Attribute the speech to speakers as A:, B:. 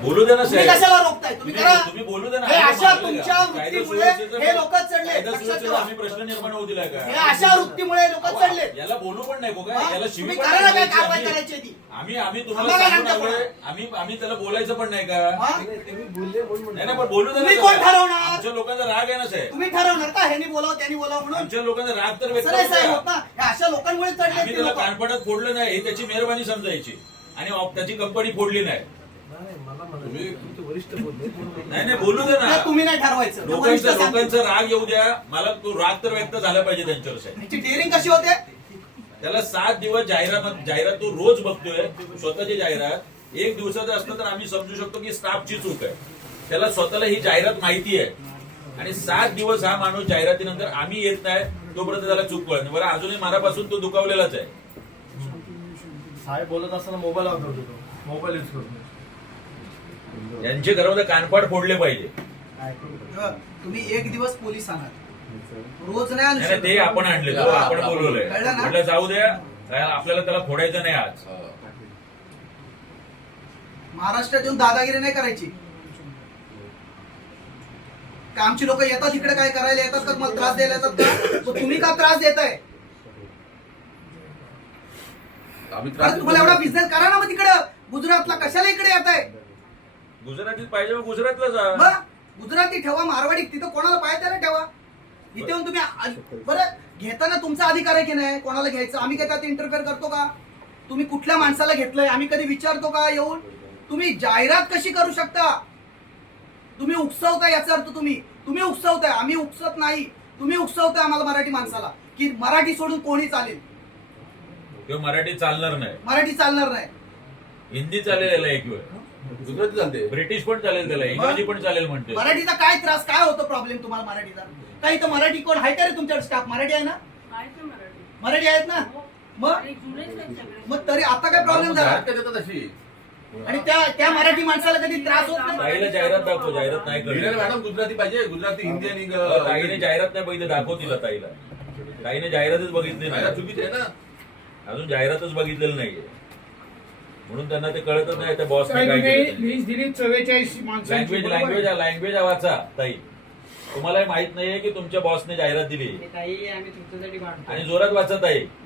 A: बोलू दे ना
B: तुम्ही
A: साहेब.
B: कशाला रोखताय? तुम्ही करा.
A: तुम्ही बोलू दे ना.
B: हे अशा
A: कायदा
B: तुमच्या वृत्तीमुळे हे लोक चढले.
A: कायदा
B: लक्षात
A: सुव्यवस्थेचा
B: ठेवा.
A: आम्ही प्रश्न निर्माण होऊ दिलाय का?
B: हे अशा वृत्तीमुळे लोक चढले.
A: याला बोलू पण नाही बघा, याला शिवी
B: तुम्ही
A: पण
B: करा ना, काय
A: नाही
B: कारवाई
A: करायची.
B: करायची ती.
A: आम्ही तुम्हाला
B: आम्हाला
A: सांगून
B: नंतर
A: आलोय. आम्ही त्याला बोलायचं पण नाही का?
B: हा?
A: नाही पण बोलू दे ना.
B: तुम्ही कोण ठरवणार?
A: आमच्या लोकांचा राग आहे ना साहेब.
B: तुम्ही ठरवणार का ह्यानी बोलावं त्यांनी बोलावं म्हणून?
A: आमच्या लोकांचा राग तर व्यक्त
B: असं नाही साहेब
A: होता.
B: होत ना. हे अशा लोकांमुळे चढले
A: आम्ही
B: ते
A: त्याला
B: लोक.
A: कानपटात फोडलं नाही, ही त्याची मेहरबानी समजायची आणि त्याची कंपनी फोडली नाही. नाही बोलू दे ना.
B: नाही, तुम्ही नाही ठरवायचं. वरिष्ठ सांगतील.
A: लोकांचा राग येऊ द्या. मला तो राग तर व्यक्त झाला पाहिजे त्यांच्यावर साहेब.
B: ह्याची डेअरिंग कशी होते?
A: त्याला 7 दिवस जाहिरात तो रोज बघतोय, स्वतःची जाहिरात. 1 दिवसाचं असतं तर आम्ही समजू शकतो की स्टाफची चूक आहे. त्याला स्वतःला ही जाहिरात माहिती आहे आणि 7 दिवस हा माणूस जाहिरातीनंतर आम्ही येत नाही तोपर्यंत त्याला चूक कळत नाही. बरं, अजूनही मनापासून तो दुखावलेलाच आहे.
C: साहेब बोलत असताना मोबाईल वापरतो, मोबाईल यूज करतो.
A: यांचे घरामध्ये कानपाड फोडले पाहिजे.
B: तुम्ही 1 दिवस पोलीस आणा, रोज नाही आणू
A: नाही,
B: शकत.
A: ते आपण आणले, तो आपण बोलवलंय.
B: कळलं ना?
A: म्हटलं जाऊ द्या, आपल्याला त्याला फोडायचं नाही आज.
B: महाराष्ट्रात येऊन दादागिरी नाही करायची. का आमची लोक येतात इकडे काय करायला येतात का? मला त्रास द्यायला येतात का? मग तुम्ही का त्रास देताय? अरे तुम्हाला एवढा बिझनेस करा ना मग तिकडं गुजरातला. कशाला इकडे येत आहे?
A: गुजरातीत पाहिजे मग गुजरातला जा.
B: मग गुजराती ठेवा, मारवाडी तिथं कोणाला पाहिजे त्याला ठेवा. इथे येऊन तुम्ही बरं घेताना तुमचा अधिकार आहे की नाही कोणाला घ्यायचं? आम्ही काय त्यात इंटरफेअर करतो का? तुम्ही कुठल्या माणसाला घेतलंय आम्ही कधी विचारतो का येऊन? तुम्ही जाहिरात कशी करू शकता? तुम्ही उकसवताय, याचा अर्थ तुम्ही उकसवताय. आम्ही उकसत नाही. तुम्ही उकसवताय आम्हाला मराठी माणसाला की मराठी सोडून कोणी चालेल.
A: किंवा मराठी चालणार नाही,
B: मराठी चालणार नाही.
A: हिंदी चालेल याला एक वेळ,
D: गुजराती चालते,
A: ब्रिटिश पण चालेल त्याला, इंग्रजी पण चालेल म्हणते.
B: मराठीचा काय त्रास, काय होतो प्रॉब्लेम तुम्हाला मराठीचा? काही तर मराठी कोण आहे का रे तुमच्याकडे? स्टाफ मराठी आहे ना? मराठी आहेत ना? मग तरी आता काय प्रॉब्लेम झाला?
D: देतात अशी.
B: आणि त्या मराठी माणसाला कधी त्रास होत नाही?
A: ताईला जाहिरात दाखव, जाहिरात नाही
D: मीडिया
A: करत.
D: मॅडम गुजराती पाहिजे, गुजराती, हिंदी आणि
A: ताईने जाहिरात नाही बघितली, दाखव तिला ताईला. ताईने जाहिरातच बघितली
D: काय
A: नाही,
D: चुकीचं आहे ना.
A: अजून जाहिरातच बघितलेलं नाहीये म्हणून त्यांना ते कळतच नाही त्या बॉसने काय केलं.
E: लीज दिली 44 माणसांची.
A: लँग्वेज वाचा ताई. तुम्हाला माहित नाहीये की तुमच्या बॉसने जाहिरात दिली
E: ताई आम्ही तुमच्यासाठी भांडतो.
A: आणि जोरात वाचा ताई.